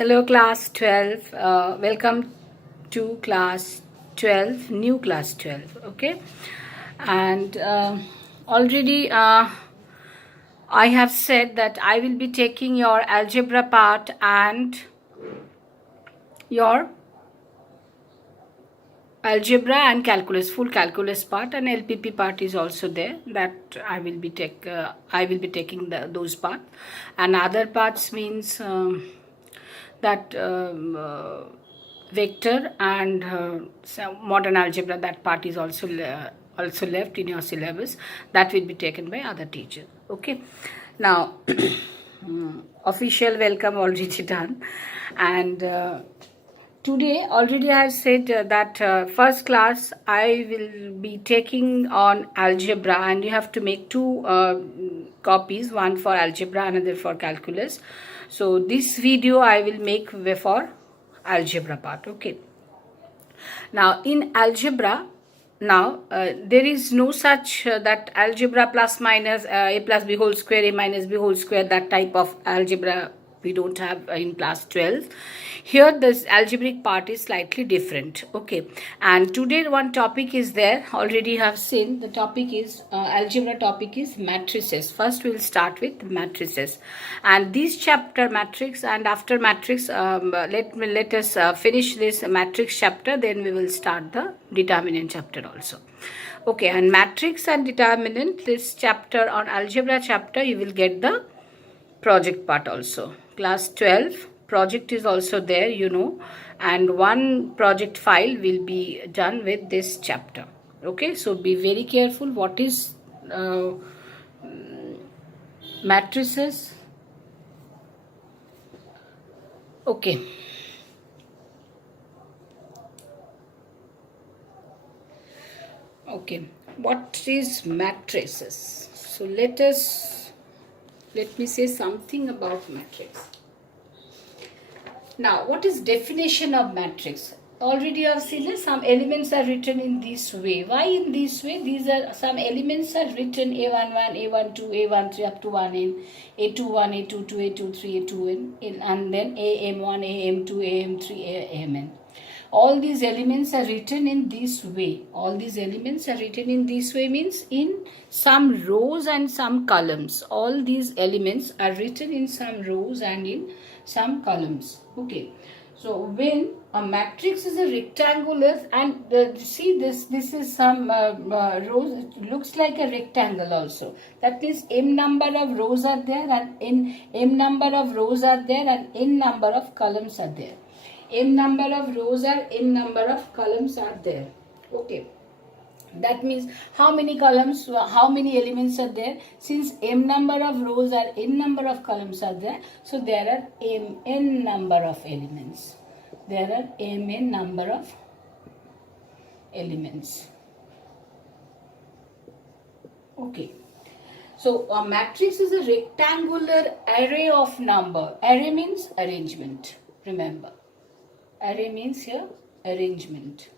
Hello class 12, welcome to class 12, new class 12, okay? And already I have said that I will be taking your algebra part and your algebra and calculus, full calculus part, and LPP part is also there, that I will be taking those parts, and other parts means that vector and some modern algebra, that part is also left in your syllabus, that will be taken by other teachers. Okay, now official welcome already done, and today already I have said that first class I will be taking on algebra, and you have to make two copies, one for algebra, another for calculus. So this video I will make for algebra part. Okay, now in algebra, now there is no such that algebra plus minus a plus b whole square, a minus b whole square, that type of algebra we don't have in class 12. Here this algebraic part is slightly different. Okay, and today one topic is there, already have seen. The topic is algebra topic is matrices. First we will start with matrices, and this chapter matrix, and after matrix let us finish this matrix chapter, then we will start the determinant chapter also. Okay, and matrix and determinant, this chapter on algebra chapter, you will get the project part also. Class 12 project is also there, and one project file will be done with this chapter. Okay, so be very careful. What is matrices? Okay, what is matrices? So let me say something about matrix. Now, what is definition of matrix? Already you have seen that some elements are written in this way. Why in this way? These are some elements are written A11, A12, A13 up to 1n, A21, A22, A23, A2n, and then AM1, AM2, AM3, AMN. All these elements are written in this way. All these elements are written in this way means in some rows and some columns. All these elements are written in some rows and in some columns. Okay. So when a matrix is a rectangular, and see this is some rows, it looks like a rectangle also. That means m number of rows are there, and n number of rows are there, and n number of columns are there. M number of rows are n number of columns are there. Okay, that means how many columns, how many elements are there? Since m number of rows are n number of columns are there, so there are mn number of elements. There are mn number of elements. Okay, so a matrix is a rectangular array of number. Array means arrangement. Remember, array means here arrangement.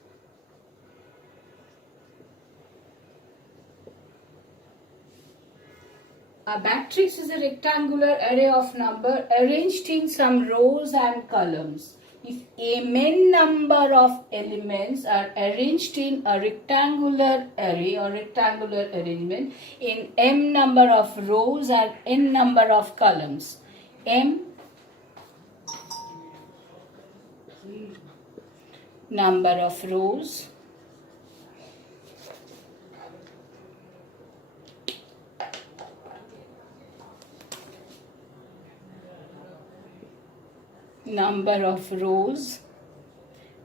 A matrix is a rectangular array of number arranged in some rows and columns. If mn number of elements are arranged in a rectangular array or rectangular arrangement in m number of rows and n number of columns, m number of rows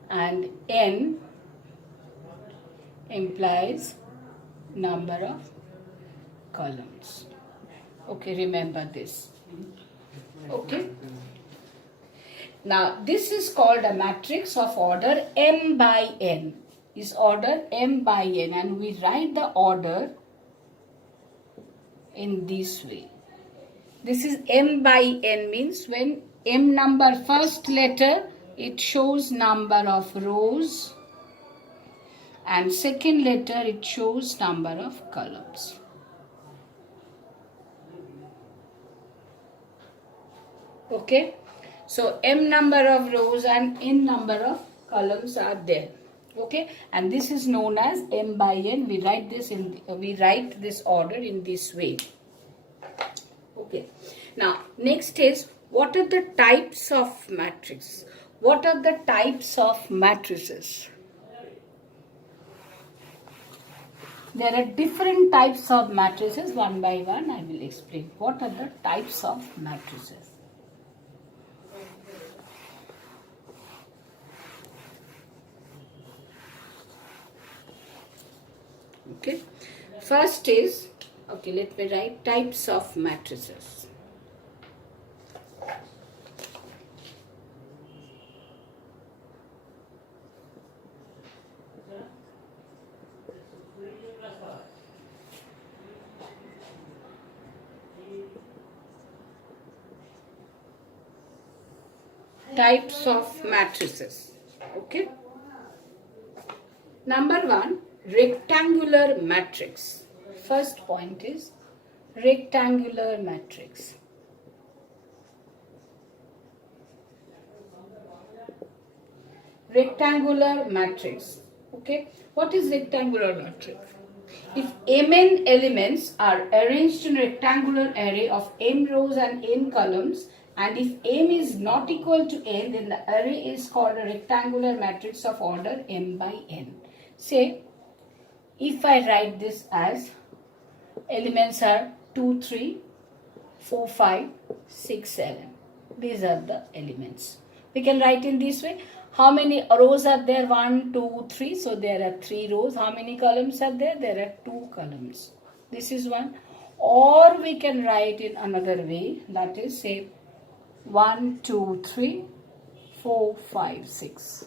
and n implies number of columns. Okay, remember this. Okay, now this is called a matrix of order m by n, is order m by n, and we write the order in this way. This is m by n means when m number first letter, it shows number of rows, and second letter it shows number of columns. Okay, So m number of rows and n number of columns are there. Okay, and this is known as m by n. We write this order in this way. Okay, now next is, what are the types of matrices? What are the types of matrices? There are different types of matrices. One by one I will explain. What are the types of matrices? Okay, first is, okay, let me write types of matrices. Types of matrices. Okay. Number one, rectangular matrix. First point is rectangular matrix. Rectangular matrix. Okay. What is rectangular matrix? If mn elements are arranged in a rectangular array of m rows and n columns, and if m is not equal to n, then the array is called a rectangular matrix of order m by n. Say, if I write this as elements are 2, 3, 4, 5, 6, 7. These are the elements. We can write in this way. How many rows are there? 1, 2, 3. So there are 3 rows. How many columns are there? There are 2 columns. This is one. Or we can write in another way. That is, say 1, 2, 3, 4, 5, 6.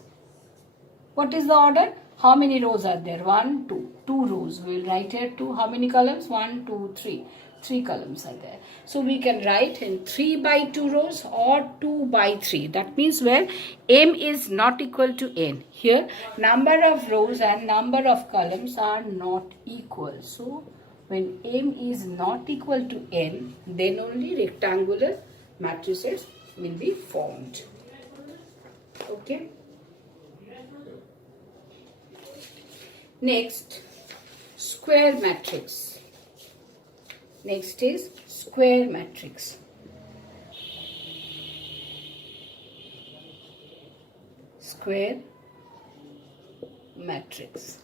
What is the order? How many rows are there? 1, 2. 2 rows. We will write here 2. How many columns? 1, 2, 3. 3 columns are there. So we can write in 3 by 2 rows or 2 by 3. That means where m is not equal to n. Here number of rows and number of columns are not equal. So when m is not equal to n, then only rectangular matrices will be formed. Okay. Next, square matrix. Next is square matrix. Square matrix.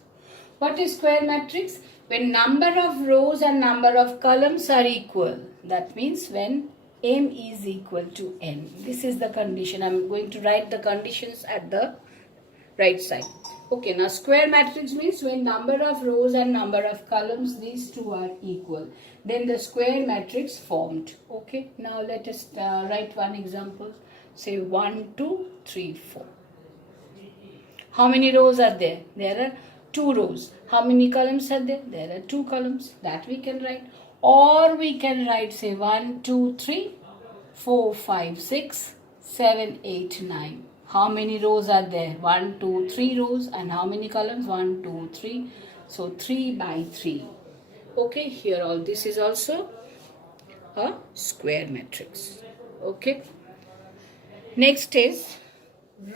What is square matrix? When number of rows and number of columns are equal. That means when m is equal to n. This is the condition. I am going to write the conditions at the right side. Okay, now square matrix means when number of rows and number of columns, these two are equal, then the square matrix formed. Okay, now let us write one example. Say 1, 2, 3, 4. How many rows are there? There are 2 rows. How many columns are there? There are 2 columns. That we can write. Or we can write, say 1, 2, 3, 4, 5, 6, 7, 8, 9. How many rows are there? 1, 2, 3 rows. And how many columns? 1, 2, 3. So 3 by 3. Okay, here all this is also a square matrix. Okay. Next is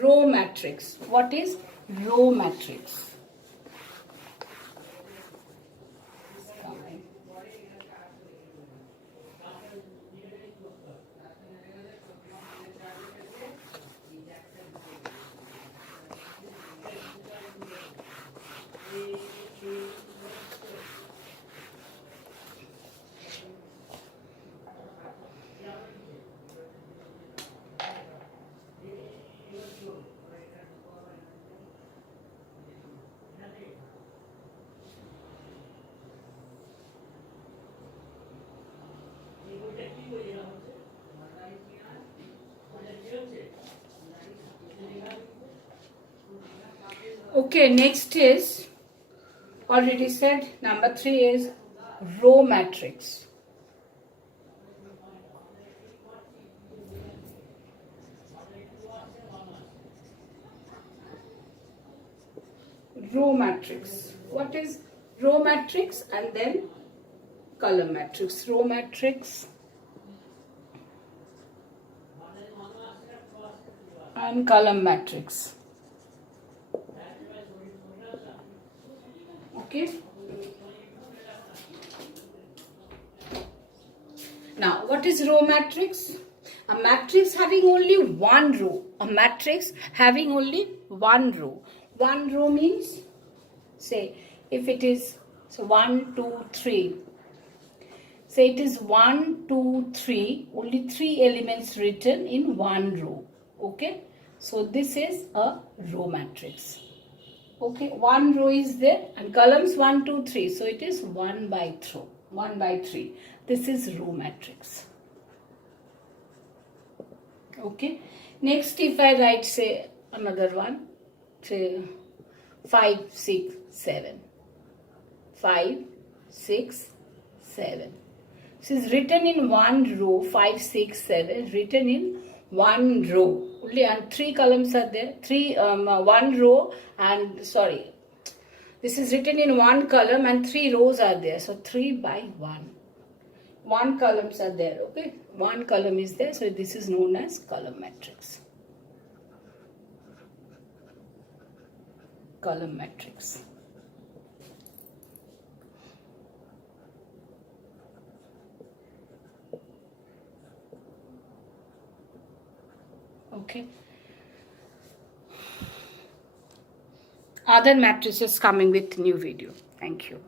row matrix. What is row matrix? Okay, next is, already said, number 3 is row matrix. Row matrix. What is row matrix? And then column matrix. Row matrix, and column matrix. Okay. Now, what is row matrix? A matrix having only one row. A matrix having only one row. One row means, say, if it is, so 1, 2, 3. Say it is 1, 2, 3. Only 3 elements written in one row. Okay. So this is a row matrix. Okay. One row is there and columns 1, 2, 3. So it is 1 by 3. 1 by 3. This is row matrix. Okay. Next, if I write, say, another one, say 5, 6, 7. 5, 6, 7. This is written in one row, 5, 6, 7, written in one row. Only and 3 columns are there. One row and, sorry, this is written in one column and 3 rows are there. So 3 by 1. 1 columns are there, okay? 1 column is there, so this is known as column matrix. Column matrix. Okay. Other matrices coming with new video. Thank you.